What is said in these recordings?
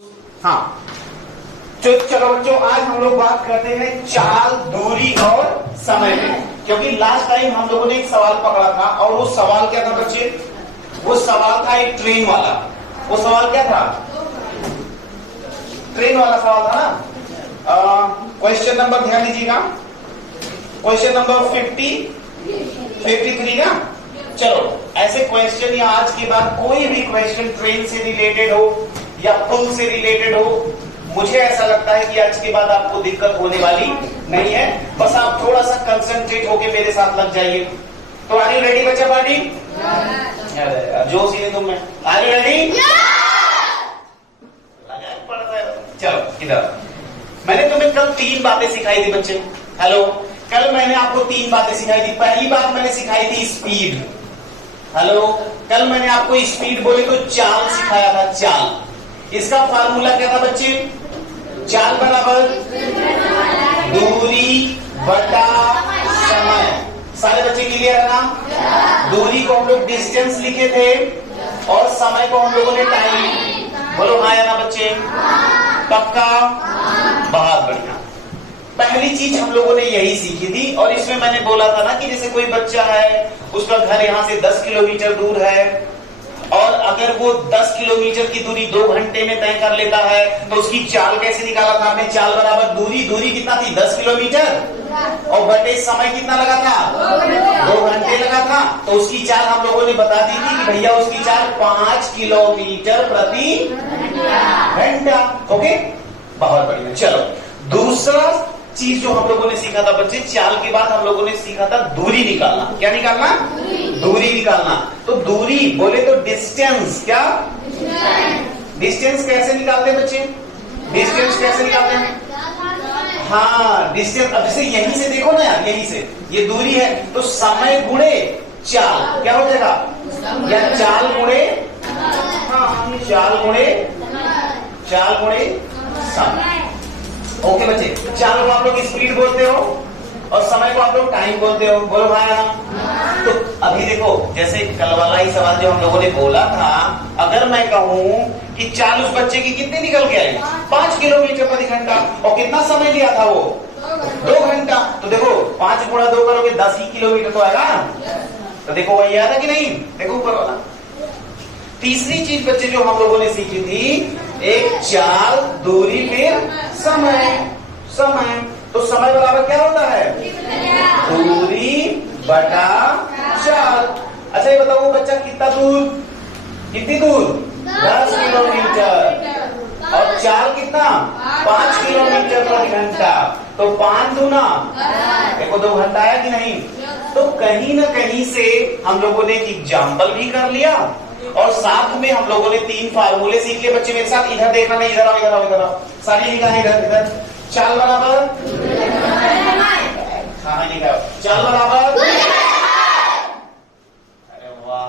हाँ, तो चलो बच्चों, आज हम लोग बात करते हैं चाल, दूरी और समय में। क्योंकि लास्ट टाइम हम लोगों ने एक सवाल पकड़ा था और वो सवाल क्या था बच्चे? वो सवाल था एक ट्रेन वाला। वो सवाल क्या था? ट्रेन वाला सवाल था ना। क्वेश्चन नंबर ध्यान दीजिएगा, क्वेश्चन नंबर 53 का। चलो, ऐसे क्वेश्चन या आज के बाद कोई भी क्वेश्चन ट्रेन से रिलेटेड हो या पुल से रिलेटेड हो, मुझे ऐसा लगता है कि आज के बाद आपको दिक्कत होने वाली नहीं है। बस आप थोड़ा सा कंसंट्रेट होके मेरे साथ लग जाइए। तो आर यू रेडी बच्चा पार्टी? जोश ही नहीं तुम में। Are you ready? चलो इधर, मैंने तुम्हें कल 3 बातें सिखाई थी बच्चे। हेलो, कल मैंने आपको 3 बातें सिखाई थी। पहली बात मैंने सिखाई थी स्पीड। हेलो, कल मैंने आपको स्पीड बोले तो चाल सिखाया था, चाल। इसका फार्मूला क्या था बच्चे? चाल बराबर दूरी बटा समय। सारे बच्चे क्लियर है ना? दूरी को हम लोग डिस्टेंस लिखे थे और समय को हम लोगों ने टाइम। बोलो हाँ या ना बच्चे? पक्का? बहुत बढ़िया। पहली चीज हम लोगों ने यही सीखी थी। और इसमें मैंने बोला था ना कि जैसे कोई बच्चा है, उसका घर यहाँ से 10 किलोमीटर दूर है और अगर वो 10 किलोमीटर की दूरी 2 घंटे में तय कर लेता है तो उसकी चाल कैसे निकाला था आपने? चाल बराबर दूरी कितना थी? 10 किलोमीटर और बटे समय कितना लगा था? 2 घंटे लगा था। तो उसकी चाल हम लोगों ने बता दी थी कि भैया उसकी चाल 5 किलोमीटर प्रति घंटा। ओके, बहुत बढ़िया। चलो, दूसरा चीज जो हम लोगों ने सीखा था बच्चे, चाल के बाद हम लोगों ने सीखा था दूरी निकालना। क्या निकालना? दूरी निकालना। तो दूरी बोले तो डिस्टेंस। क्या? डिस्टेंस कैसे निकालते हैं बच्चे? डिस्टेंस कैसे निकालते हैं? हाँ, डिस्टेंस। अब जैसे यहीं से देखो ना यार, यहीं से ये दूरी है तो समय गुणे चाल क्या हो जाएगा? या चाल गुणे, हाँ, चाल गुणे समय। ओके बच्चे, चाल को आप लोग स्पीड बोलते हो और समय को आप लोग टाइम बोलते हो। बोलो भाई ना? तो अभी देखो, जैसे कल वाला ही सवाल जो हम लोगों ने बोला था, अगर मैं कहूं कि चाल उस बच्चे की कितनी निकल के आई? 5 किलोमीटर प्रति घंटा। और कितना समय लिया था वो? 2 घंटा। तो देखो 5 गुणा 2 करोगे 10 ही किलोमीटर तो आएगा। तो देखो वही आया था कि नहीं? देखो ऊपर वाला। तीसरी चीज बच्चे जो हम लोगों ने सीखी थी, एक चाल, दूरी, फिर समय। तो समय बराबर क्या होता है? दूरी बटा चाल। अच्छा ये बताओ, वो बच्चा कितना दूर, कितनी दूर? 10 किलोमीटर। और चाल कितना? 5 किलोमीटर प्रति घंटा। तो 5 दूना, देखो 2 घंटा आया कि नहीं? तो कहीं ना कहीं से हम लोगों ने एक एग्जाम्पल भी कर लिया और साथ में हम लोगों ने 3 फार्मूले सीख लिए। बच्चे मेरे साथ इधर देखना, नहीं इधर आओ, इधर आओ, इधर आओ। सारी निगाह इधर। चाल बराबर, हाँ निगाह। चाल बराबर, अरे वाह,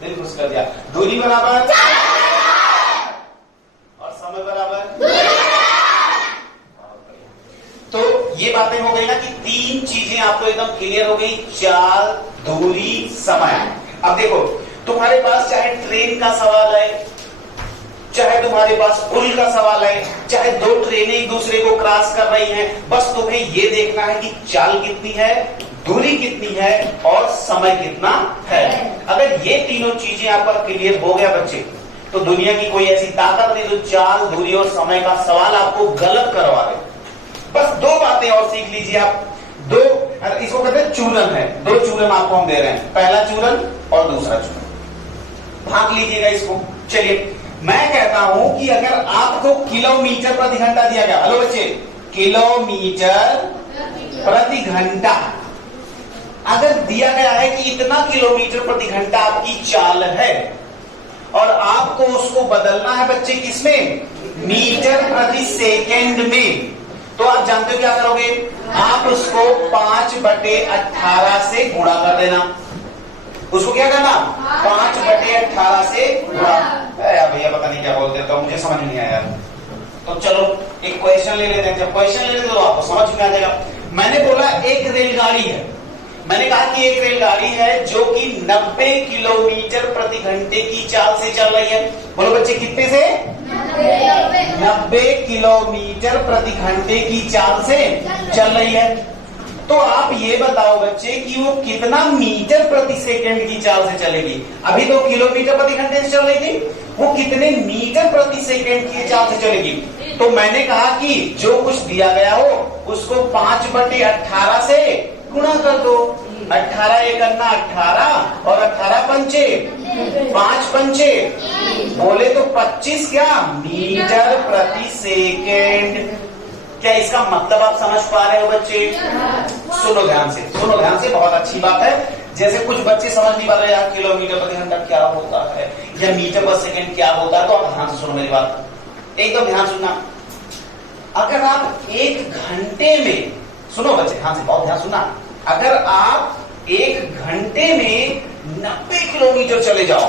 दिल खुश कर दिया। दूरी बराबर और समय बराबर। तो ये बातें हो गई ना कि 3 चीजें आपको एकदम क्लियर हो गई, चाल, दूरी, समय। अब देखो, तुम्हारे पास चाहे ट्रेन का सवाल है, चाहे तुम्हारे पास पुल का सवाल है, चाहे 2 ट्रेनें एक दूसरे को क्रॉस कर रही हैं, बस तुम्हें ये देखना है कि चाल कितनी है, दूरी कितनी है और समय कितना है। अगर ये तीनों चीजें आप पर क्लियर हो गया बच्चे, तो दुनिया की कोई ऐसी ताकत नहीं जो चाल, दूरी और समय का सवाल आपको गलत करवा दे। बस 2 बातें और सीख लीजिए आप। 2, इसको कहते हैं चूरन है। 2 चूरन आपको हम दे रहे हैं, पहला चूरन और दूसरा चूरन। भाग लीजिएगा इसको। चलिए, मैं कहता हूं कि अगर आपको किलोमीटर प्रति घंटा दिया गया, हेलो बच्चे, किलोमीटर प्रति घंटा अगर दिया गया है कि इतना किलोमीटर प्रति घंटा आपकी चाल है और आपको उसको बदलना है बच्चे किसमें? मीटर प्रति सेकेंड में। तो आप जानते हो क्या करोगे? आप उसको 5/18 से गुणा कर देना। उसको क्या करना? 5/18 से गुणा। यार भैया पता नहीं क्या बोलते हैं, तो मुझे समझ नहीं आया। तो चलो एक क्वेश्चन ले लेते हैं। जब क्वेश्चन ले लेते तो आपको समझ में आ जाएगा। मैंने बोला एक रेलगाड़ी है, मैंने कहा कि एक रेलगाड़ी है जो कि 90 किलोमीटर प्रति घंटे की चाल से चल रही है। बोलो बच्चे कितने से? 90 किलोमीटर प्रति घंटे की चाल से चल रही है। तो आप ये बताओ बच्चे कि वो कितना मीटर प्रति सेकंड की चाल से चलेगी। अभी तो किलोमीटर प्रति घंटे से चल रही थी, वो कितने मीटर प्रति सेकंड की चाल से चलेगी। तो मैंने कहा कि जो कुछ दिया गया हो उसको 5/18 से गुणा कर दो। 18 एक अन्ना 18 और 18 पंचे 5 पंचे बोले तो 25 क्या मीटर प्रति सेकेंड। क्या इसका मतलब आप समझ पा रहे हो बच्चे? सुनो ध्यान से, सुनो ध्यान से, बहुत अच्छी बात है। जैसे कुछ बच्चे समझ नहीं पा रहे यार किलोमीटर प्रति घंटा क्या होता है या मीटर पर सेकंड क्या होता है, तो आप ध्यान से सुनो मेरी बात, एकदम ध्यान सुनना। अगर आप 1 घंटे में, सुनो बच्चे ध्यान से, बहुत ध्यान सुनना, अगर आप 1 घंटे में 90 किलोमीटर चले जाओ,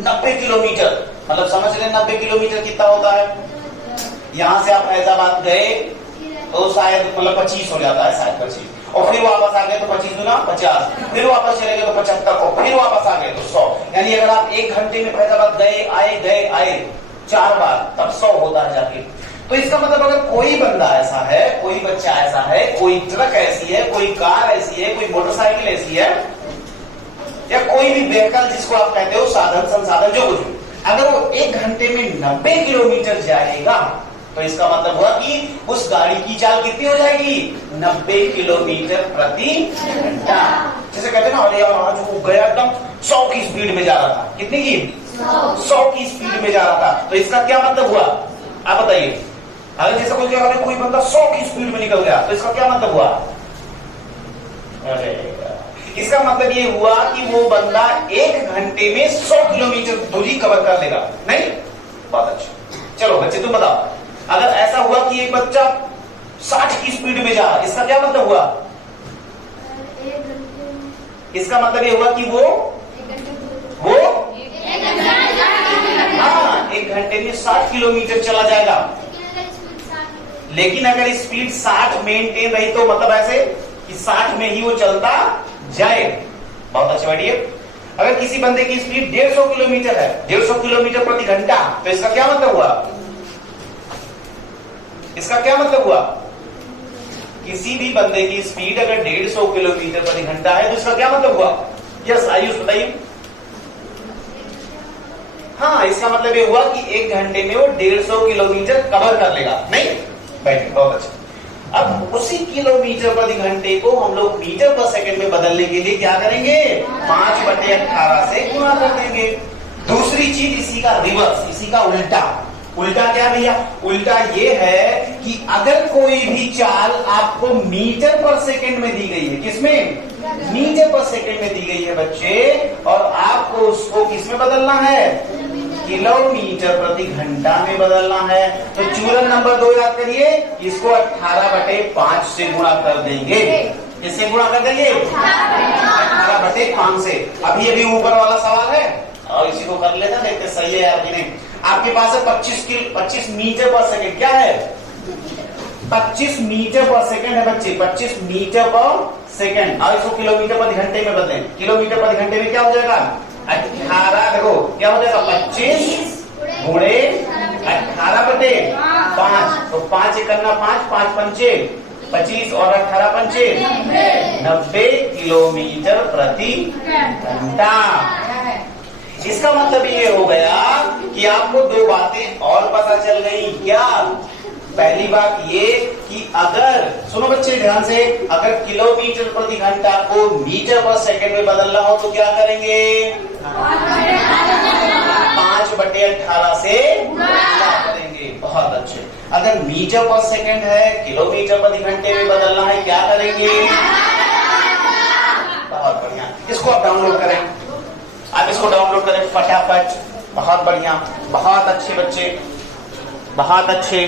90 किलोमीटर मतलब समझ रहे 90 किलोमीटर कितना होता है। यहां से आप फैजाबाद गए तो शायद मतलब 25 हो जाता है, शायद 25, और फिर वापस आ गए तो 25 गुना 50, फिर वापस चले गए तो 75, और फिर वापस आ गए तो 100। यानी अगर आप 1 घंटे में फैजाबाद गए आए 4 बार, तब 100 होता है जाके। तो इसका मतलब अगर कोई बंदा ऐसा है, कोई बच्चा ऐसा है, कोई ट्रक ऐसी है, कोई कार ऐसी है, कोई मोटरसाइकिल ऐसी है, या कोई भी व्हीकल जिसको आप कहते हो साधन संसाधन जो कुछ, अगर वो 1 घंटे में 90 किलोमीटर जाएगा तो इसका मतलब हुआ कि उस गाड़ी की चाल कितनी हो जाएगी 90 किलोमीटर प्रति घंटा। जैसे कहते हैं ना, अरे यार आज वो गया एकदम 100 की स्पीड में जा रहा था, कितनी की 100 की स्पीड में जा रहा था, तो इसका क्या मतलब हुआ आप बताइए। अगर जैसे कोई बंदा 100 की स्पीड में निकल गया तो इसका क्या मतलब हुआ, अरे इसका मतलब ये हुआ कि वो बंदा 1 घंटे में 100 किलोमीटर दूरी कवर कर लेगा। नहीं, बहुत अच्छा। चलो बच्चे तुम बताओ, अगर ऐसा हुआ कि एक बच्चा 60 की स्पीड में जा रहा है, इसका क्या मतलब हुआ? इसका मतलब ये हुआ कि वो हाँ 1 घंटे में 60 किलोमीटर चला जाएगा। लेकिन अगर स्पीड 60 मेंटेन रही तो मतलब ऐसे कि 60 में ही वो चलता जाए। बहुत अच्छा बैठिए। अगर किसी बंदे की स्पीड 150 किलोमीटर है, 150 किलोमीटर प्रति घंटा, तो इसका क्या मतलब हुआ? इसका क्या मतलब हुआ? किसी भी बंदे की स्पीड अगर 150 किलोमीटर प्रति घंटा है तो इसका क्या मतलब हुआ? यस आयुष बताइए। हाँ, इसका मतलब ये हुआ कि 1 घंटे में वो 150 किलोमीटर कवर कर लेगा। नहीं बैठे, बहुत अच्छा। अब उसी किलोमीटर प्रति घंटे को हम लोग मीटर पर सेकंड में बदलने के लिए क्या करेंगे? 5/18 से गुणा कर देंगे। दूसरी चीज इसी का रिवर्स, इसी का उल्टा। उल्टा क्या भैया? उल्टा ये है कि अगर कोई भी चाल आपको मीटर पर सेकंड में दी गई है, किसमें? मीटर पर सेकंड में दी गई है बच्चे, और आपको उसको किसमें बदलना है? किलोमीटर प्रति घंटा में बदलना है। तो चूरन नंबर 2 याद करिए, इसको 18/5 से गुणा कर देंगे। किससे गुणा कर देंगे? 18/5 से। अभी ऊपर वाला सवाल है और इसी को कर लेना, देखते सही है यार कि नहीं। आपके पास है 25 मीटर पर सेकंड। क्या है? 25 मीटर पर सेकंड है बच्चे, 25 मीटर पर सेकंड। और इसको किलोमीटर प्रति घंटे में बदलें। किलोमीटर प्रति घंटे में क्या हो जाएगा? 18, देखो क्या हो जाएगा? 25 गुणे 18/5। तो 5 एक करना 5, 5 पंचे 25 और 18 पंचे 90 किलोमीटर प्रति घंटा। इसका मतलब ये हो गया कि आपको 2 बातें और पता चल गई। क्या? पहली बात ये कि अगर, सुनो बच्चे ध्यान से, अगर किलोमीटर प्रति घंटा को मीटर पर सेकंड में बदलना हो तो क्या करेंगे? 5/18 से गुणा करेंगे। बहुत अच्छे। अगर मीटर पर सेकंड है, किलोमीटर प्रति घंटे में बदलना है, क्या करेंगे? बहुत बढ़िया। इसको आप डाउनलोड करें, आप इसको डाउनलोड करें फटाफट। बहुत बढ़िया, बहुत अच्छे बच्चे, बहुत अच्छे।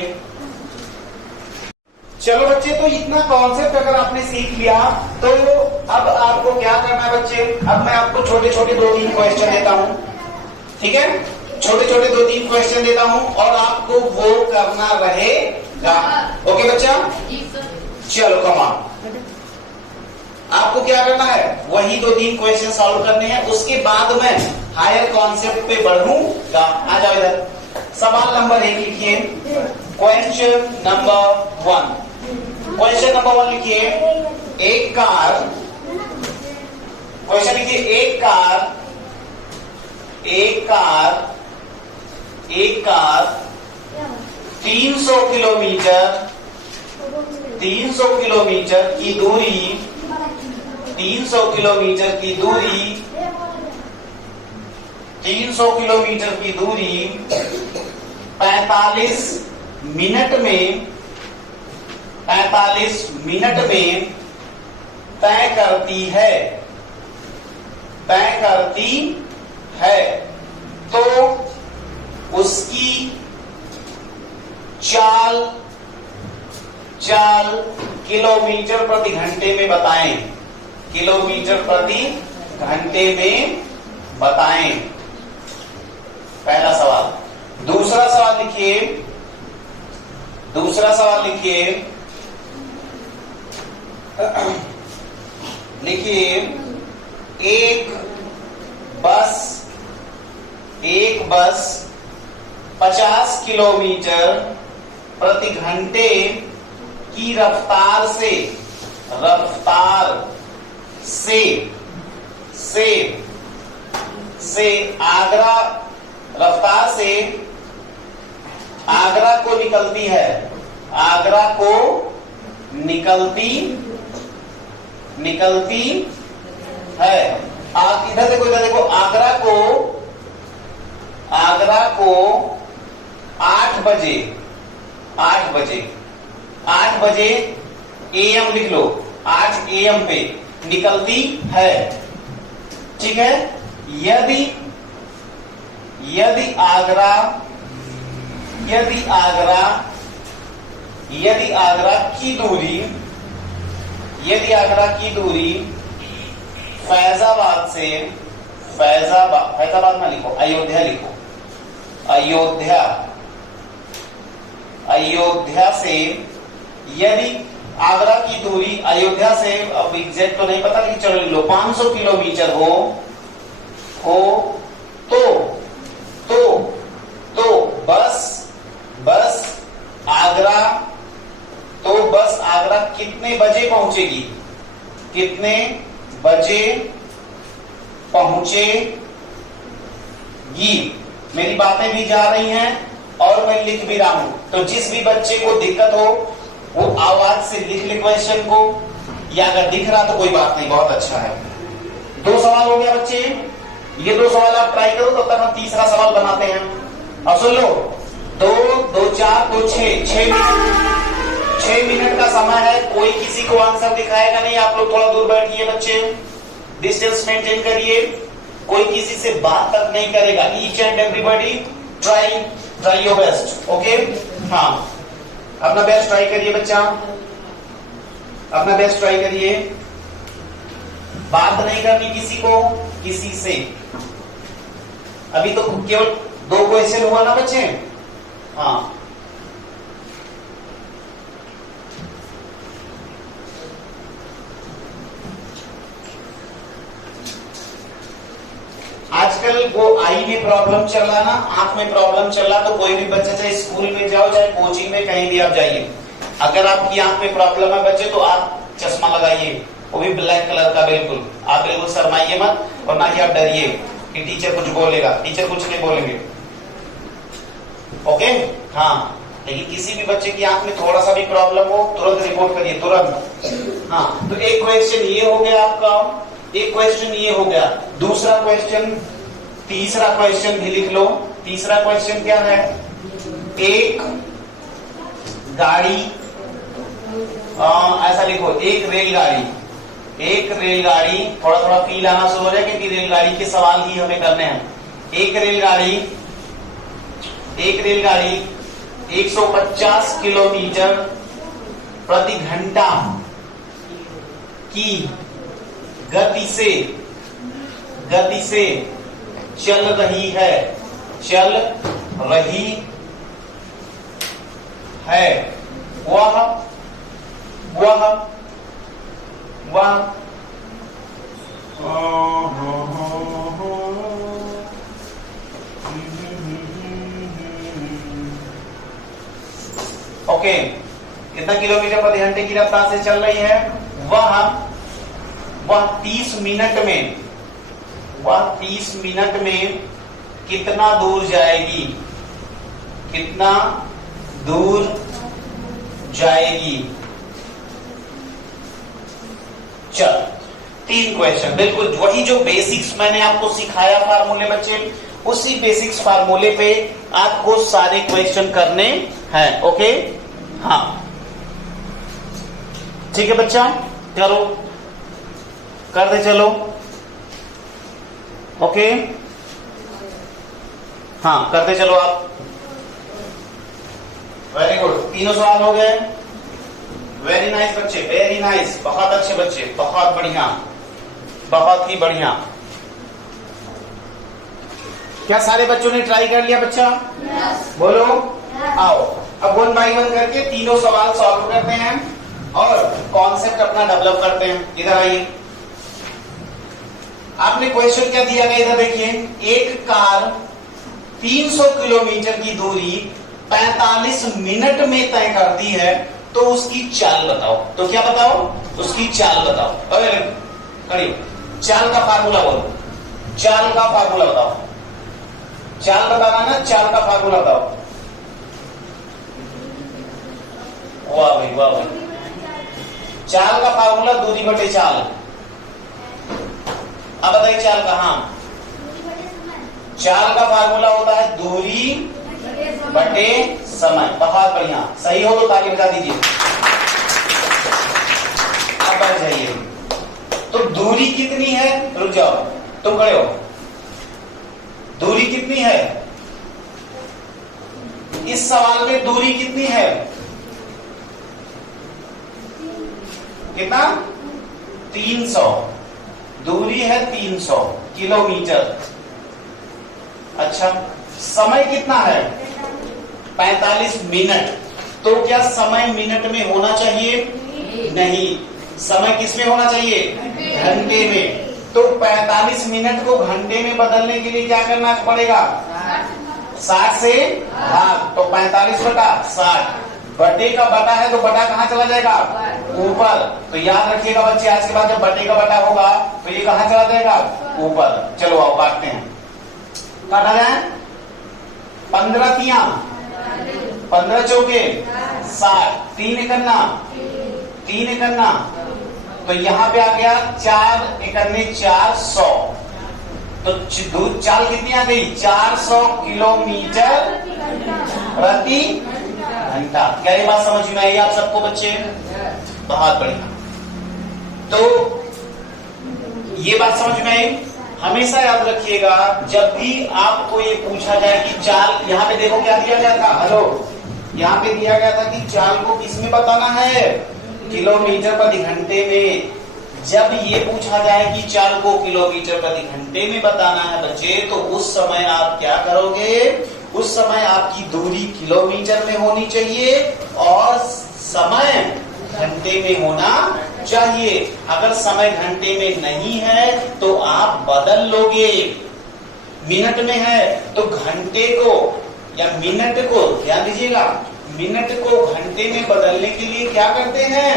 चलो बच्चे, तो इतना कॉन्सेप्ट अगर आपने सीख लिया तो अब आपको क्या करना है बच्चे? अब मैं आपको छोटे छोटे 2-3 क्वेश्चन देता हूं, ठीक है? छोटे छोटे 2-3 क्वेश्चन देता हूं और आपको वो करना रहेगा। ओके बच्चा? चलो कमाल। आपको क्या करना है? वही 2-3 क्वेश्चन सॉल्व करने हैं। उसके बाद मैं हायर कॉन्सेप्ट पे बढ़ूंगा। आ जाओ इधर, सवाल नंबर 1 लिखिए। क्वेश्चन नंबर 1, क्वेश्चन नंबर 1 लिखिए। एक कार, क्वेश्चन लिखिए, एक कार 300 किलोमीटर की दूरी 300 किलोमीटर की दूरी 45 मिनट में तय करती है तो उसकी चाल किलोमीटर प्रति घंटे में बताएं। किलोमीटर प्रति घंटे में बताएं, पहला सवाल। दूसरा सवाल लिखिए, एक बस 50 किलोमीटर प्रति घंटे की रफ्तार से आगरा को निकलती है। इधर देखो, आगरा को 8 बजे AM लिख लो, 8 AM पे निकलती है। ठीक है। यदि आगरा की दूरी फैजाबाद ना लिखो, अयोध्या लिखो। अयोध्या से, यदि आगरा की दूरी अयोध्या से, अब एग्जैक्ट तो नहीं पता लेकिन चलो लिख लो, 500 किलोमीटर हो तो बस आगरा कितने बजे पहुंचेगी? मेरी बातें भी जा रही हैं और मैं लिख भी रहा हूं, तो जिस भी बच्चे को दिक्कत हो वो आवाज से लिख ले क्वेश्चन को, या अगर दिख रहा तो कोई बात नहीं, बहुत अच्छा है। 2 सवाल हो गया बच्चे, ये 2 सवाल आप ट्राई करो, तब तक हम तीसरा सवाल बनाते हैं। अब सुन लो, 2, 2, 4, 2, 6 मिनट का समय है। कोई किसी को आंसर दिखाएगा नहीं, आप लोग थोड़ा दूर बैठिए बच्चे, डिस्टेंस मेंटेन करिए, कोई किसी से बात तक नहीं करेगा। Each and everybody try your best, okay. हाँ, अपना बेस्ट ट्राई करिए बच्चा, अपना बेस्ट ट्राई करिए। बात नहीं करनी किसी से। अभी तो केवल 2 क्वेश्चन हुआ ना बच्चे। हाँ, आजकल वो आई में प्रॉब्लम चल रहा ना, आंख में प्रॉब्लम चल रहा, तो कोई भी बच्चा चाहे स्कूल में जाओ चाहे कोचिंग में कहीं भी आप जाइए, अगर आपकी आंख में प्रॉब्लम है बच्चे तो आप चश्मा लगाइए, वो भी ब्लैक कलर का। बिल्कुल आप बिल्कुल शर्माइए मत, और ना ही आप डरिए कि टीचर कुछ बोलेगा। टीचर कुछ नहीं बोलेंगे, ओके। हाँ, लेकिन किसी भी बच्चे की आंख में थोड़ा सा भी प्रॉब्लम हो तुरंत रिपोर्ट करिए, तुरंत। हाँ, तो एक क्वेश्चन ये हो गया आपका, एक क्वेश्चन ये हो गया। दूसरा क्वेश्चन, तीसरा क्वेश्चन भी लिख लो। तीसरा क्वेश्चन क्या है? एक गाड़ी, ऐसा लिखो, एक रेलगाड़ी, थोड़ा थोड़ा फील आना शुरू हो जाए क्योंकि रेलगाड़ी के सवाल ही हमें करने हैं। एक रेलगाड़ी 150 किलोमीटर प्रति घंटा की गति से चल रही है, ओके, कितना किलोमीटर प्रति घंटे की रफ्तार से चल रही है, वह 30 मिनट में कितना दूर जाएगी, कितना दूर जाएगी। चल 3 क्वेश्चन, बिल्कुल वही जो बेसिक्स मैंने आपको सिखाया फार्मूले बच्चे, उसी बेसिक्स फार्मूले पे आपको सारे क्वेश्चन करने हैं। ओके, हाँ ठीक है बच्चा, करो, करते चलो। ओके, हाँ करते चलो आप। वेरी गुड, तीनों सवाल हो गए। वेरी नाइस बच्चे, वेरी नाइस, बहुत अच्छे बच्चे, बहुत बढ़िया, बहुत ही बढ़िया। क्या सारे बच्चों ने ट्राई कर लिया बच्चा? yes. बोलो yes. आओ अब 1 बाय 1 करके तीनों सवाल सॉल्व करते हैं और कॉन्सेप्ट अपना डेवलप करते हैं। इधर आइए, आपने क्वेश्चन क्या दिया गया, इधर देखिए। एक कार 300 किलोमीटर की दूरी 45 मिनट में तय करती है, तो उसकी चाल बताओ। तो क्या बताओ? उसकी चाल बताओ। अरे करिए, चाल का फार्मूला बोलो, चाल का फार्मूला बताओ। चाल बताना ना, चाल का फार्मूला बताओ। वाह भाई, वाह भाई। चाल का फार्मूला दूरी बटे चाल। अब बताइए चाल का। हाँ, चाल का फार्मूला होता है दूरी बटे समय। बहुत बढ़िया, सही हो तो ताली बजा दीजिए। अब बढ़ जाइए। तो दूरी कितनी है? रुक जाओ, तुम खड़े हो। दूरी कितनी है इस सवाल में? दूरी कितनी है? कितना? 300। दूरी है 300 किलोमीटर। अच्छा, समय कितना है? 45 मिनट। तो क्या समय मिनट में होना चाहिए? नहीं, समय किस में होना चाहिए? घंटे में। तो 45 मिनट को घंटे में बदलने के लिए क्या करना पड़ेगा? 60 से भाग। तो 45 बटा 60, बटे का बटा है तो बटा कहाँ चला जाएगा? ऊपर। तो याद रखिएगा बच्चे, आज के बाद जब बटे का बटा होगा तो ये कहाँ चला जाएगा? ऊपर। चलो आओ काटते हैं। काटा जाए 15 तिया 15 चौके 60, 3 एकन्ना 3 एकन्ना। तो यहाँ पे आ गया 4 एकन्ने 400। तो चाल कितनी आ गई? 400 किलोमीटर प्रति घंटा। क्या ये बात समझ में आई आप सबको बच्चे? बहुत बढ़िया। तो ये बात समझ में आई। हमेशा याद रखिएगा, जब भी आपको ये पूछा जाए कि चाल, यहाँ पे देखो क्या दिया गया था, हेलो, यहाँ पे दिया गया था कि चाल को किसमें बताना है? किलोमीटर प्रति घंटे में। जब ये पूछा जाए कि चाल को किलोमीटर प्रति घंटे में बताना है बच्चे, तो उस समय आप क्या करोगे? उस समय आपकी दूरी किलोमीटर में होनी चाहिए और समय घंटे में होना चाहिए। अगर समय घंटे में नहीं है तो आप बदल लोगे। मिनट में है तो घंटे को या मिनट को, ध्यान दीजिएगा, मिनट को घंटे में बदलने के लिए क्या करते हैं?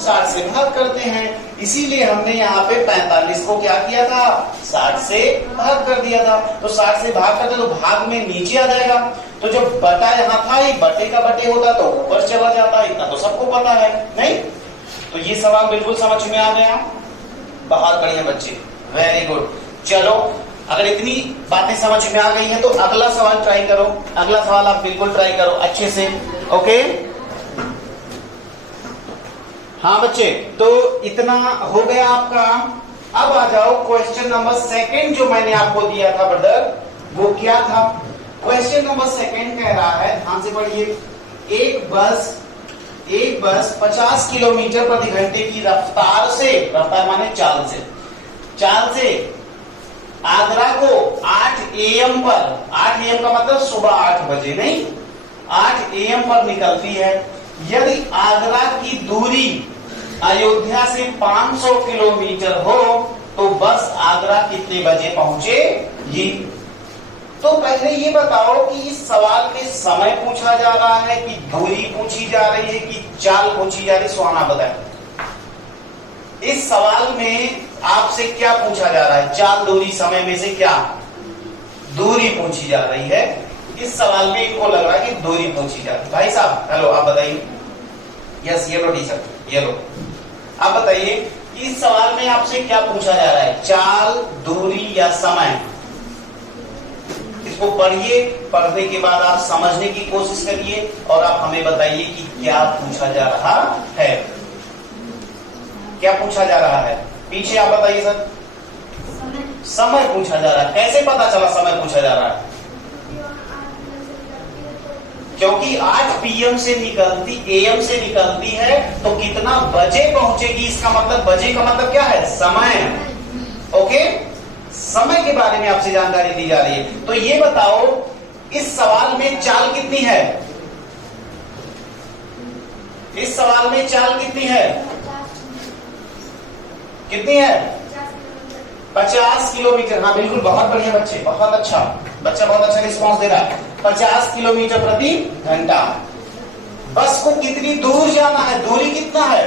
60 से भाग करते हैं। इसीलिए हमने यहाँ पे 45 को क्या किया था? 60 से भाग कर दिया था। तो 60 से भाग करते तो भाग में नीचे आ जाएगा। तो जब बटा यहाँ था, ये बटे का बटे होता तो ऊपर चला जाता। इतना तो सबको पता है, नहीं? तो ये सवाल बिल्कुल समझ में आ गया। बहुत बढ़िया बच्चे, वेरी गुड। चलो, अगर इतनी बातें समझ में आ गई हैं तो अगला सवाल ट्राई करो। अगला सवाल आप बिल्कुल ट्राई करो अच्छे से। ओके, हाँ बच्चे, तो इतना हो गया आपका। अब आ जाओ क्वेश्चन नंबर 2 जो मैंने आपको दिया था ब्रदर, वो क्या था? क्वेश्चन नंबर 2 कह रहा है, ध्यान से पढ़िए। एक बस 50 किलोमीटर प्रति घंटे की रफ्तार से, रफ्तार माने चाल से आगरा को 8 AM पर, 8 AM का मतलब सुबह 8 बजे, नहीं, 8 AM पर निकलती है। यदि आगरा की दूरी अयोध्या से 500 किलोमीटर हो तो बस आगरा कितने बजे पहुंचेगी? तो पहले ये बताओ कि इस सवाल में समय पूछा जा रहा है कि दूरी पूछी जा रही है कि चाल पूछी जा रही है? सुहाना बताए, इस सवाल में आपसे क्या पूछा जा रहा है? चाल, दूरी, समय में से क्या? दूरी पूछी जा रही है। इस सवाल में इनको लग रहा है कि दूरी पूछी जा रही है। भाई साहब हेलो, आप बताइए। यस, ये लो टीचर, ये लो। आप बताइए इस सवाल में आपसे क्या पूछा जा रहा है? चाल, दूरी या समय? इसको पढ़िए, पढ़ने के बाद आप समझने की कोशिश करिए और आप हमें बताइए कि क्या पूछा जा रहा है। क्या पूछा जा रहा है? पीछे आप बताइए सर। समय पूछा जा रहा है। कैसे पता चला समय पूछा जा रहा है? क्योंकि 8 PM से निकलती, AM से निकलती है तो कितना बजे पहुंचेगी, इसका मतलब बजे का मतलब क्या है? समय। ओके, समय के बारे में आपसे जानकारी दी जा रही है। तो ये बताओ इस सवाल में चाल कितनी है? इस सवाल में चाल कितनी है? कितनी है? 50 किलोमीटर। हाँ बिल्कुल, बहुत बढ़िया बच्चे, बहुत अच्छा बच्चा, बहुत अच्छा रिस्पॉन्स दे रहा है। 50 किलोमीटर प्रति घंटा। बस को कितनी दूर जाना है? दूरी कितना है?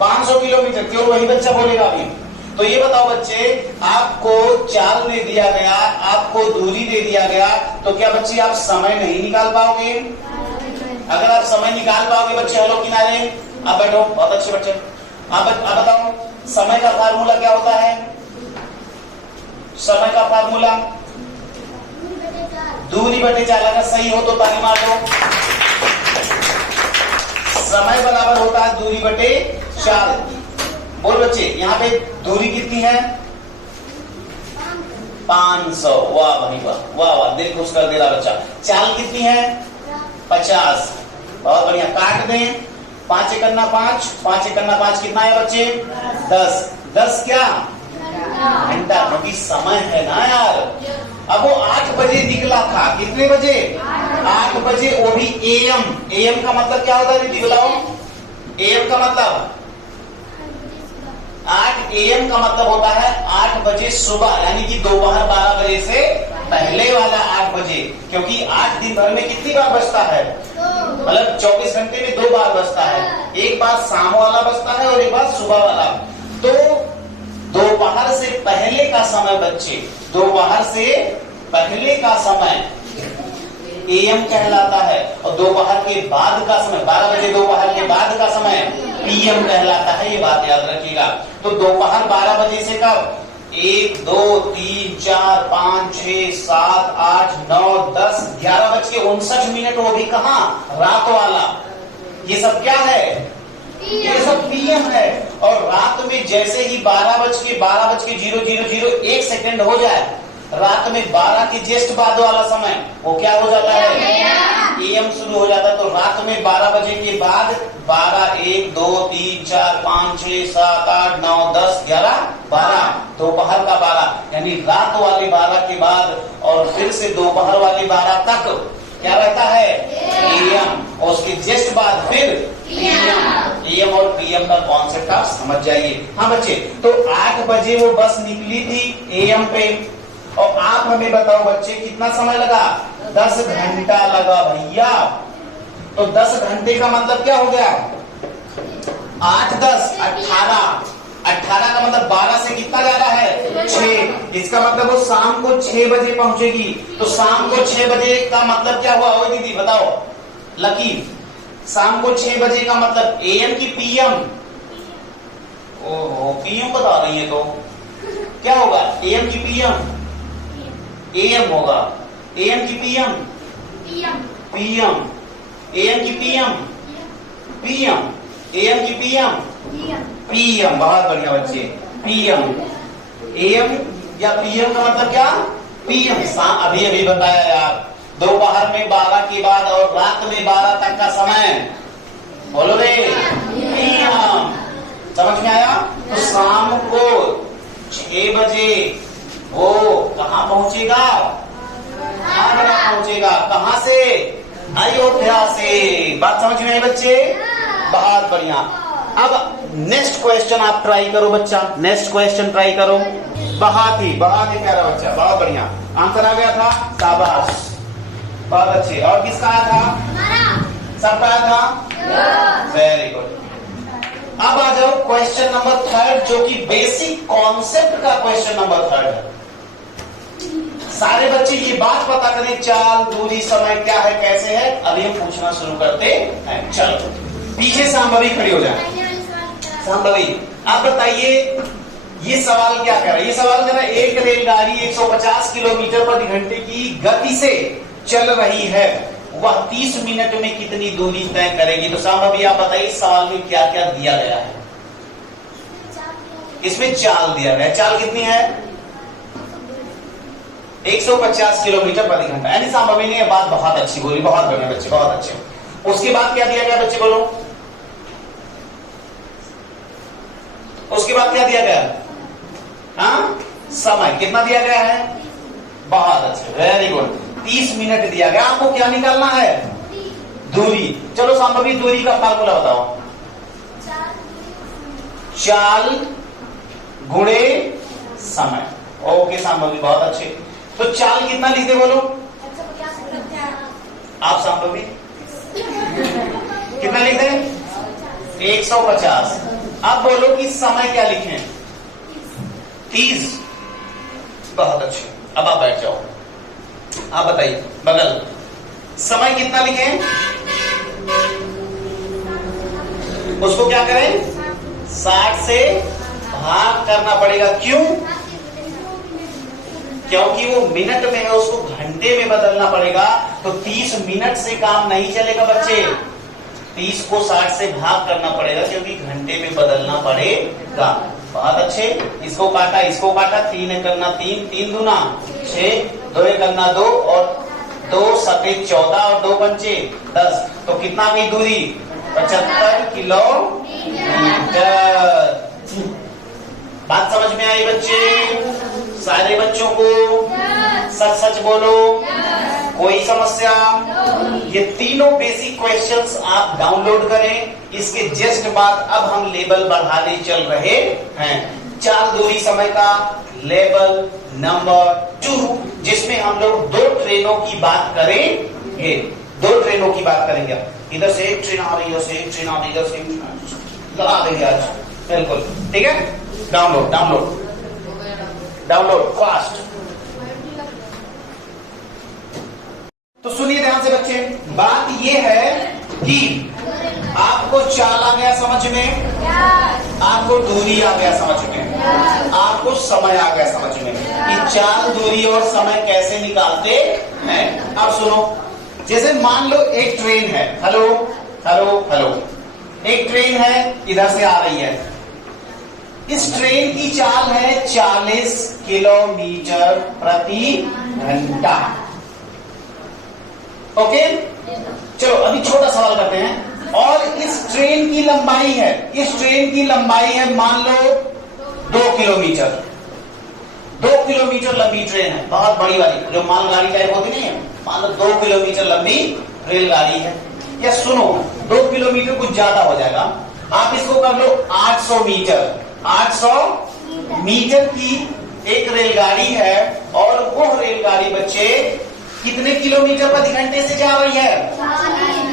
500 किलोमीटर। क्यों? वही बच्चा बोलेगा अभी। तो ये बताओ बच्चे, आपको चाल दे दिया गया, आपको दूरी दे दिया गया, तो क्या बच्चे आप समय नहीं निकाल पाओगे? अगर आप समय निकाल पाओगे बच्चे, हेलो किनारे, आप बैठो, बहुत अच्छे बच्चे। आप बताओ समय का फार्मूला क्या होता है? समय का फार्मूला दूरी बटे चाल। अगर सही हो तो ताली मार दो। समय बराबर होता है दूरी बटे चाल। बोल बच्चे, यहाँ पे दूरी कितनी है? 500। वाह भाई वाह, वाह वाह, दिल खुश कर दे रहा बच्चा। चाल कितनी है? 50। बहुत बढ़िया, काट दें। 5 एकन्ना 5, 5 एकन्ना 5 कितना है बच्चे? 10। 10 क्या? घंटा। क्योंकि समय है ना यार। अब वो 8 बजे निकला था। कितने बजे? 8 बजे, वो भी AM। AM का मतलब क्या होता है दीदी बताओ? AM का मतलब 8 AM का मतलब होता है 8 बजे सुबह, यानी कि दोपहर 12 बजे से पहले वाला 8 बजे। क्योंकि 8 दिन भर में कितनी बार बजता है? मतलब 24 घंटे में 2 बार बजता है। एक बार शाम वाला बजता है और एक बार सुबह वाला। तो दोपहर से पहले का समय बच्चे, दोपहर से पहले का समय AM कहलाता है, और दोपहर के बाद का समय 12 बजे दोपहर के बाद का समय PM कहलाता है। ये बात याद रखिएगा। तो दोपहर 12 बजे से कब? 1, 2, 3, 4, 5, 6, 7, 8, 9, 10, 11:59, वो भी कहाँ? रात वाला। ये सब क्या है? ये सब PM है। और रात में जैसे ही 12:00 सेकंड हो जाए, रात में 12 के जस्ट बाद वाला समय, वो क्या हो जाता है? AM शुरू हो जाता है। तो रात में 12 बजे के बाद 12, 1, 2, 3, 4, 5, 6, 7, 8, 9, 10, 11, 12, दोपहर का 12, यानी रात वाले 12 के बाद और फिर से दोपहर वाले 12 तक क्या रहता है? AM। और उसके जस्ट बाद फिर PM। AM और PM का कॉन्सेप्ट आप समझ जाइए। हाँ बच्चे, तो 8 बजे वो बस निकली थी AM पे, और आप हमें बताओ बच्चे कितना समय लगा? 10 घंटा लगा भैया। तो 10 घंटे का मतलब क्या हो गया? 8, 10, 18। 18 का मतलब 12 से कितना ज्यादा है? 6। इसका मतलब वो शाम को 6 बजे पहुंचेगी। तो शाम को 6 बजे का मतलब क्या हुआ? ओ दीदी बताओ, लकी, शाम को 6 बजे का मतलब AM की PM? ओहो, PM बता रही है तो क्या होगा? AM की PM? AM होगा। AM की PM? PM। AM की PM? PM। AM की PM? PM। बहुत बढ़िया बच्चे, PM। AM या PM का मतलब क्या? PM। अभी अभी बताया यार, दोपहर में 12 के बाद और रात में 12 तक का समय, बोलो रे, PM। समझ में आया? तो शाम को 6 बजे वो कहाँ पहुंचेगा? आगरा पहुंचेगा। कहाँ से? अयोध्या से। बात समझ में आई बच्चे? बहुत बढ़िया। अब नेक्स्ट क्वेश्चन आप ट्राई करो बच्चा, नेक्स्ट क्वेश्चन ट्राई करो। बहुत ही प्यारा बच्चा, बहुत बढ़िया आंसर आ गया था, शाबाश, बहुत अच्छे। और किसका आया था? सबका आया था, वेरी गुड। अब आ जाओ क्वेश्चन नंबर 3, जो कि बेसिक कॉन्सेप्ट का क्वेश्चन नंबर 3 है। सारे बच्चे ये बात पता करें, चाल, दूरी, समय क्या है, कैसे है। अभी हम पूछना शुरू करते हैं। चलो पीछे सांभवी खड़ी हो जाए। सांभवी, आप बताइए ये सवाल क्या कर रहा है? ये सवाल कर रहा है एक रेलगाड़ी 150 किलोमीटर प्रति घंटे की गति से चल रही है, वह 30 मिनट में कितनी दूरी तय करेगी? तो सांभवी आप बताइए इस सवाल में क्या क्या दिया गया है? इसमें चाल दिया गया है। चाल कितनी है? 150 किलोमीटर प्रति घंटा। यानी सांभवी ने बात बहुत अच्छी बोली, बहुत बढ़िया बच्चे, बहुत अच्छे। उसके बाद क्या दिया गया बच्चे, बोलो? उसके बाद क्या दिया गया? हाँ, समय कितना दिया गया है? बहुत अच्छे, वेरी गुड, 30 मिनट दिया गया। आपको क्या निकालना है? दूरी। चलो सांभवी दूरी का फार्मूला बताओ। चाल गुणे समय। ओके सांभवी, बहुत अच्छे। तो चाल कितना लिखते बोलो आप सांभवी? कितना लिखते हैं? 150। अब बोलो कि समय क्या लिखें? 30। बहुत अच्छे। अब आप बैठ जाओ, आप बताइए बगल, समय कितना लिखें? उसको क्या करें? 60 से भाग करना पड़ेगा। क्यों? क्योंकि वो मिनट में है, उसको घंटे में बदलना पड़ेगा। तो 30 मिनट से काम नहीं चलेगा बच्चे, 30 को 60 से भाग करना पड़ेगा, क्योंकि घंटे में बदलना पड़ेगा। बहुत अच्छे। इसको काटा, इसको काटा, 3 करना 3, 3 दूना 6, 2 करना 2 और 2 सफेद 14 और 2 पंचे 10। तो कितना की दूरी? 75 किलोमीटर। बात समझ में आई बच्चे? सारे बच्चों को सच सच बोलो, कोई समस्या? ये तीनों बेसिक क्वेश्चंस आप डाउनलोड करें। इसके जस्ट बाद अब हम लेवल बढ़ाने चल रहे हैं। चाल, दूरी, समय का लेवल नंबर 2, जिसमें हम लोग 2 ट्रेनों की बात करेंगे। 2 ट्रेनों की बात करेंगे। इधर से एक ट्रेन आ रही है, इधर से एक ट्रेन आ रही है, इधर से लगा देंगे आज, बिल्कुल ठीक है। Download download download fast. तो सुनिए ध्यान से बच्चे, बात यह है कि आपको चाल आ गया समझ में, आपको दूरी आ गया समझ में, आपको समय आ गया समझ में कि चाल, दूरी और समय कैसे निकालते हैं। अब सुनो, जैसे मान लो एक ट्रेन है, हेलो हेलो हेलो, एक ट्रेन है, इधर से आ रही है। इस ट्रेन की चाल है 40 किलोमीटर प्रति घंटा। ओके, चलो अभी छोटा सवाल करते हैं। और इस ट्रेन की लंबाई है, इस ट्रेन की लंबाई है मान लो 2 किलोमीटर। 2 किलोमीटर लंबी ट्रेन है, बहुत बड़ी वाली, जो मालगाड़ी टाइप होती नहीं है, मान लो 2 किलोमीटर लंबी रेलगाड़ी है। या सुनो, 2 किलोमीटर कुछ ज्यादा हो जाएगा, आप इसको कर लो 800 मीटर। 800 मीटर की एक रेलगाड़ी है, और वो रेलगाड़ी बच्चे कितने किलोमीटर प्रति घंटे से जा रही है?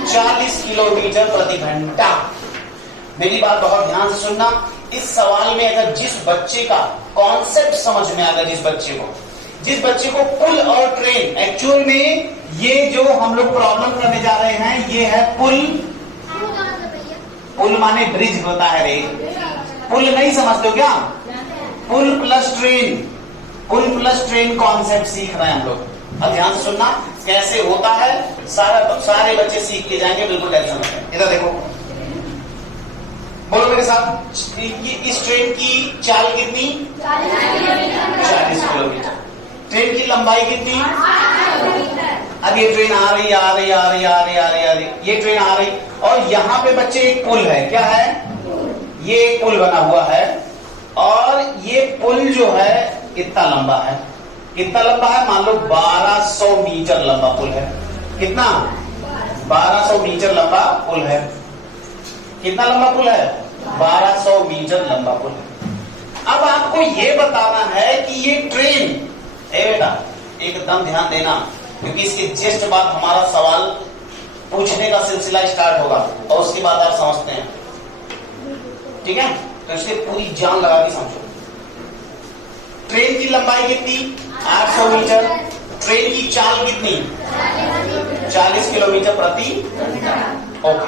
40 किलोमीटर प्रति घंटा। मेरी बात बहुत ध्यान से सुनना। इस सवाल में अगर जिस बच्चे का कॉन्सेप्ट समझ में आ गया, जिस बच्चे को पुल और ट्रेन, एक्चुअल में ये जो हम लोग प्रॉब्लम करने जा रहे हैं, ये है पुल। पुल माने ब्रिज होता है रे, पुल नहीं समझते हो क्या? पुल प्लस ट्रेन, पुल प्लस ट्रेन कॉन्सेप्ट सीख रहे हैं हम लोग। अब ध्यान से सुनना कैसे होता है, सारे बच्चे सीख के जाएंगे, बिल्कुल टेंशन मत। इधर देखो, बोलो मेरे साथ, इस ट्रेन की चाल कितनी? 40 किलोमीटर। ट्रेन की लंबाई कितनी? अब ये ट्रेन आ रही आ रही आ रही आ रही आ रही आ रही, ये ट्रेन आ रही, और यहाँ पे बच्चे एक पुल है। क्या है? ये एक पुल बना हुआ है, और ये पुल जो है इतना लंबा है। कितना लंबा है? मान लो 1200 मीटर लंबा पुल है। कितना? 1200 मीटर लंबा पुल है। कितना लंबा पुल है? 1200 मीटर लंबा पुल है। अब आपको ये बताना है कि ये ट्रेन, ए बेटा एकदम ध्यान देना, क्योंकि इसके जस्ट बाद हमारा सवाल पूछने का सिलसिला स्टार्ट होगा और उसके बाद आप समझते हैं, ठीक है? तो इससे पूरी जान लगा के समझो। ट्रेन की लंबाई कितनी? 800 मीटर। ट्रेन की चाल कितनी? 40 किलोमीटर प्रति। ओके,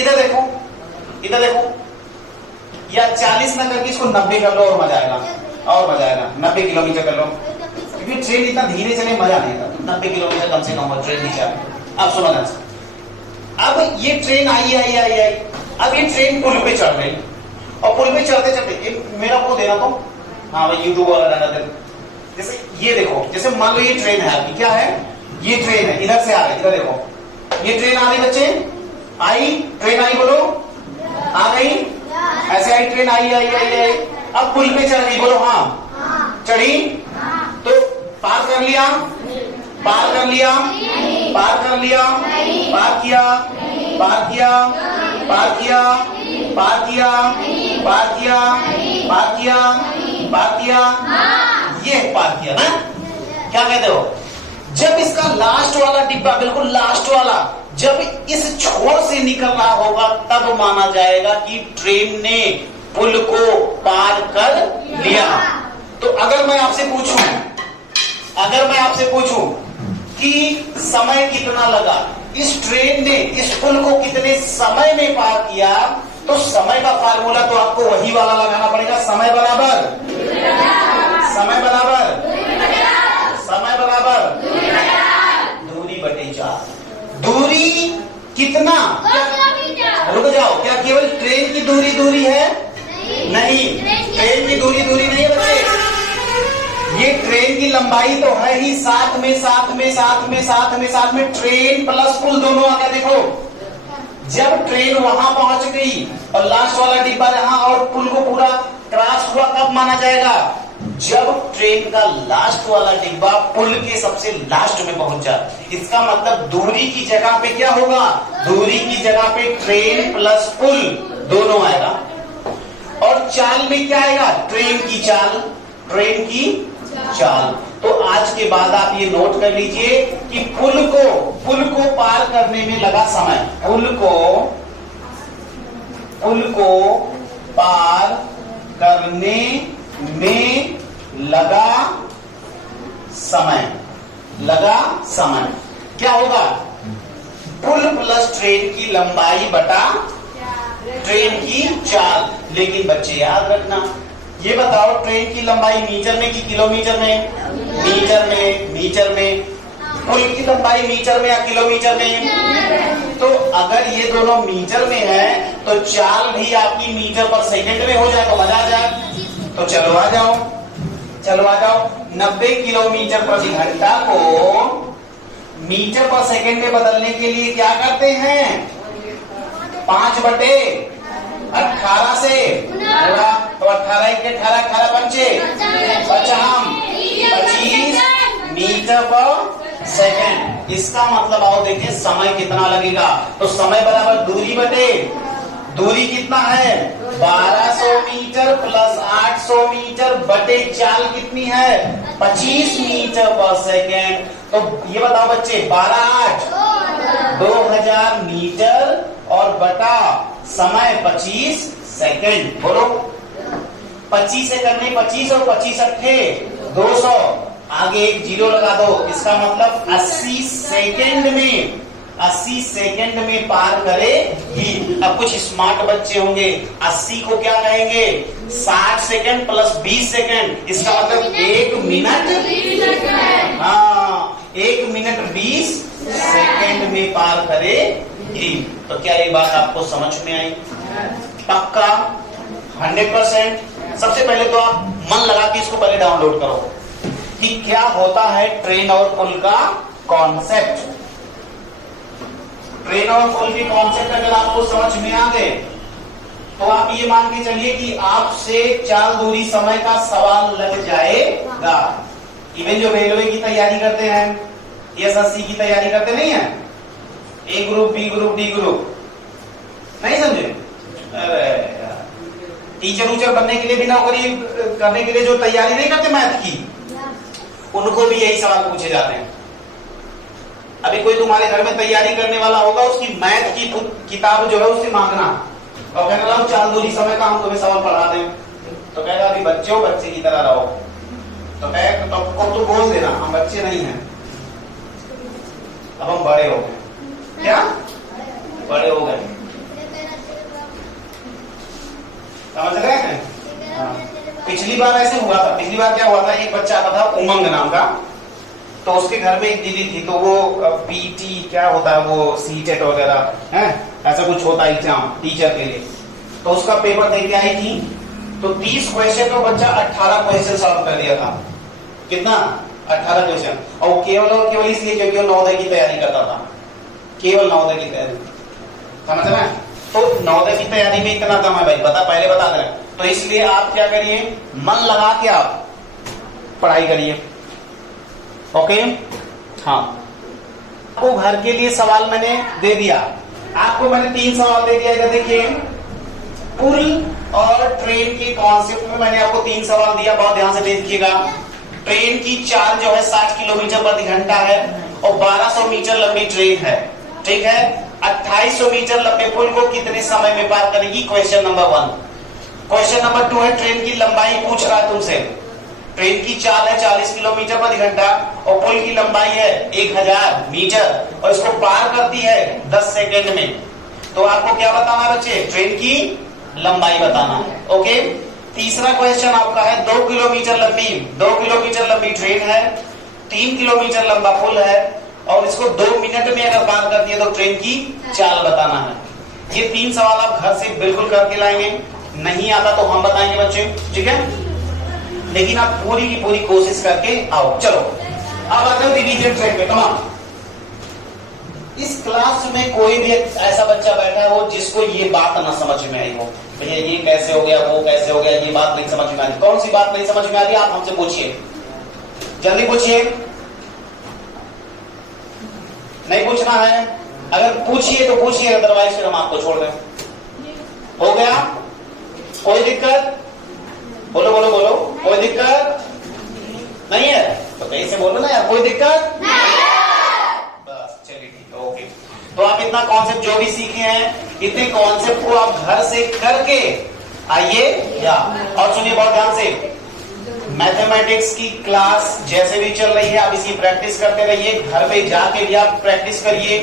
इधर देखो, इधर देखो, या 40 ना करके इसको 90 कर लो और मजा आएगा, और मजा आएगा। 90 किलोमीटर कर लो, क्योंकि ट्रेन इतना धीरे चले मजा नहीं आता। 90 किलोमीटर कम से कम हो ट्रेन की चाल। अब सुनो ध्यान से, अब ये ट्रेन आई। अब ये ट्रेन पुल पे चढ़ गई और पुल पे चढ़ते चढ़ते मेरा वो देना तो, हाँ भाई यूट्यूब वाला डाटा दे। जैसे ये देखो, जैसे मान लो ये ट्रेन है आपकी, क्या है? ये ट्रेन है, इधर से आ रही, इधर देखो, ये ट्रेन आ रही बच्चे, आई ट्रेन आई, बोलो आ गई, ऐसे आई ट्रेन आई। अब पुल पे चढ़ गई, बोलो हाँ, चढ़ी, तो पार कर लिया, पार कर लिया, पार कर लिया, पार किया, पार किया, पार किया, पार किया, पार किया, पार किया, पार किया, ये पार किया ना? क्या कहते हो? जब इसका लास्ट वाला डिब्बा, बिल्कुल लास्ट वाला, जब इस छोर से निकल रहा होगा तब माना जाएगा कि ट्रेन ने पुल को पार कर लिया। तो अगर मैं आपसे पूछूं कि समय कितना लगा, इस ट्रेन ने इस पुल को कितने समय में पार किया, तो समय का फार्मूला तो आपको वही वाला लगाना पड़ेगा। समय बराबर दूरी बटे 4। दूरी कितना? रुक जाओ, क्या केवल ट्रेन की दूरी है? नहीं, ट्रेन की दूरी नहीं है बच्चे। ये ट्रेन की लंबाई तो है ही, साथ में ट्रेन प्लस पुल दोनों आ गया। देखो, जब ट्रेन वहां पहुंच गई और लास्ट वाला डिब्बा यहां और पुल को पूरा क्रॉस हुआ, कब माना जाएगा? जब ट्रेन का लास्ट वाला डिब्बा पुल के सबसे लास्ट में पहुंच जाए। इसका मतलब दूरी की जगह पे क्या होगा? दूरी की जगह पे ट्रेन प्लस पुल दोनों आएगा। और चाल में क्या आएगा? ट्रेन की चाल, ट्रेन की चाल। तो आज के बाद आप ये नोट कर लीजिए कि पुल को पार करने में लगा समय, पुल को पार करने में लगा समय क्या होगा? पुल प्लस ट्रेन की लंबाई बटा ट्रेन की चाल। लेकिन बच्चे याद रखना, ये बताओ ट्रेन की लंबाई मीटर में कि किलोमीटर में? मीटर में। पुल की लंबाई मीटर में या किलोमीटर में? तो अगर ये दोनों मीटर में है तो चाल भी आपकी मीटर पर सेकंड में हो जाए तो मजा आ जाए। तो चलो आ जाओ 90 किलोमीटर प्रति घंटा को मीटर पर सेकंड में बदलने के लिए क्या करते हैं? 5/18 से पूरा, तो 18 पंचे 25 मीटर पर सेकंड। इसका मतलब आओ देखिए समय कितना लगेगा। तो समय बराबर दूरी बटे, दूरी कितना है? 1200 मीटर प्लस 800 मीटर बटे चाल कितनी है? 25 मीटर पर सेकेंड। तो ये बताओ बच्चे, 12×8 2000 मीटर और बटा समय 25 सेकेंड। बोलो 25 से करने 25 और 25×8 200, आगे एक जीरो लगा दो। इसका मतलब 80 सेकंड में पार करेगी। अब कुछ स्मार्ट बच्चे होंगे, 80 को क्या कहेंगे? 60 सेकंड प्लस 20 सेकंड। इसका मतलब 1 मिनट, हाँ 1 मिनट 20 सेकंड में पार करेगी। तो क्या ये बात आपको समझ में आई? पक्का 100%। सबसे पहले तो आप मन लगा के इसको पहले डाउनलोड करो कि क्या होता है ट्रेन और पुल का कॉन्सेप्ट। ट्रेन और पुल की कॉन्सेप्ट अगर आपको समझ में आ गए तो आप ये मान के चलिए कि आपसे चाल दूरी समय का सवाल लग जाएगा। इवन जो रेलवे की तैयारी करते हैं, एसएससी की तैयारी करते नहीं है, A group, B group, D group, नहीं समझे? अरे टीचर उचर बनने के लिए भी नौकरी करने के लिए जो तैयारी नहीं करते मैथ की, उनको भी यही सवाल पूछे जाते हैं। अभी कोई तुम्हारे घर में तैयारी करने वाला होगा, उसकी मैथ की किताब जो है उससे मांगना और कहने लगा चाल दूरी समय का हम तुम्हें सवाल पढ़ा दें, तो कहेगा अभी बच्चे हो, बच्चे की तरह रहो। तो कहेगा तो बोल देना हम बच्चे नहीं हैं, अब हम बड़े हो गए। क्या बड़े हो गए, समझ रहे हैं? पिछली बार ऐसे हुआ था। पिछली बार क्या हुआ था, एक बच्चा आता था उमंग नाम का, तो उसके घर में एक दीदी थी, तो वो पीटी क्या होता है वो सीटेट वगैरह है, ऐसा कुछ होता है एग्जाम टीचर के लिए, तो उसका पेपर दे के आई थी। तो 30 क्वेश्चन का बच्चा 18 क्वेश्चन सॉल्व कर दिया था। कितना? 18 क्वेश्चन। और केवल और केवल इसलिए क्योंकि वो नवोदय की तैयारी करता था, केवल नवोदय की तैयारी। समझ रहे हैं? तो नवोदय की तैयारी में इतना दम है भाई, पहले बता दे रहे। तो इसलिए आप क्या करिए, मन लगा के आप पढ़ाई करिए। ओके, हाँ। आपको घर के लिए सवाल मैंने दे दिया, आपको मैंने 3 सवाल दे दिया। इधर देखिए, पुल और ट्रेन के कॉन्सेप्ट में मैंने आपको 3 सवाल दिया, बहुत ध्यान से देखिएगा। ट्रेन की चाल जो है 60 किलोमीटर प्रति घंटा है और 1200 मीटर लंबी ट्रेन है, ठीक है। 2800 मीटर लंबे पुल को कितने समय में पार करेगी? Question number 1। क्वेश्चन नंबर 2 है, ट्रेन की लंबाई पूछ रहा है तुमसे। ट्रेन की चाल है 40 किलोमीटर प्रति घंटा और पुल की लंबाई है 1000 मीटर और इसको पार करती है 10 सेकेंड में। तो आपको क्या बताना है बच्चे? ट्रेन की लंबाई बताना है। ओके। तीसरा क्वेश्चन आपका है 2 किलोमीटर लंबी ट्रेन है, 3 किलोमीटर लंबा पुल है और इसको 2 मिनट में अगर पार करती है तो ट्रेन की चाल बताना है। ये 3 सवाल आप घर से बिल्कुल करके लाएंगे, नहीं आता तो हम बताएंगे बच्चे, ठीक है। लेकिन आप पूरी की पूरी कोशिश करके आओ। चलो अब आ जाओ डिवीजन ट्रेन पे। तमाम इस क्लास में कोई भी ऐसा बच्चा बैठा हो जिसको ये बात ना समझ में आई हो, भैया ये कैसे हो गया, वो कैसे हो गया, ये बात नहीं समझ में आ रही। कौन सी बात नहीं समझ में आ रही? आप हमसे पूछिए, जल्दी पूछिए। नहीं पूछना है? अगर पूछिए तो पूछिए, अदरवाइज फिर हम आपको छोड़ दें। हो गया? कोई दिक्कत? बोलो बोलो बोलो, कोई दिक्कत नहीं है तो कैसे बोलो ना यार, कोई दिक्कत नहीं। बस चलिए ठीक है, ओके। तो आप इतना कॉन्सेप्ट जो भी सीखे हैं, इतने कॉन्सेप्ट को आप घर से करके आइए या। और सुनिए बहुत ध्यान से, मैथमेटिक्स की क्लास जैसे भी चल रही है आप इसकी प्रैक्टिस करते रहिए, घर पे जाके भी आप प्रैक्टिस करिए।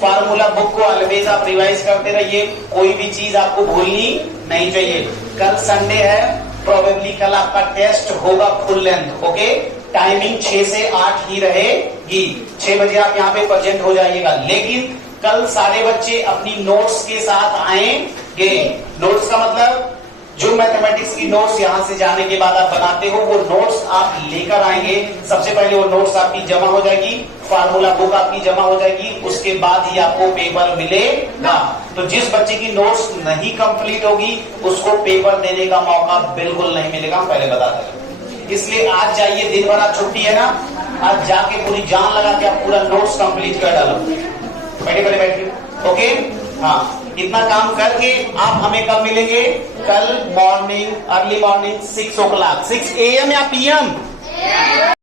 फार्मूला बुक को ऑलवेज आप रिवाइज करते रहिए, कोई भी चीज आपको भूलनी नहीं चाहिए। कल संडे है, प्रोबेबली कल आपका टेस्ट होगा फुल लेंथ। ओके, टाइमिंग 6 से 8 ही रहेगी। 6 बजे आप यहाँ पे प्रेजेंट हो जाइएगा, लेकिन कल सारे बच्चे अपनी नोट्स के साथ आएंगे। नोट्स का मतलब जो मैथमेटिक्स की नोट्स यहाँ से जाने के बाद आप बनाते हो, वो नोट्स आप लेकर आएंगे। सबसे पहले वो नोट्स आपकी जमा हो जाएगी, फार्मूला बुक आपकी जमा हो जाएगी, उसके बाद ही आपको पेपर मिलेगा। तो जिस बच्चे की नोट्स नहीं कंप्लीट होगी उसको पेपर देने का मौका बिल्कुल नहीं मिलेगा, पहले बता दें। इसलिए आज जाइए, दिन भर आज छुट्टी है ना, आज जाके पूरी जान लगा के आप पूरा नोट्स कंप्लीट कर डालो। बैठे बैठे, ओके। हाँ, इतना काम करके आप हमें कब मिलेंगे? कल morning, early morning 6 o'clock, 6 AM या PM?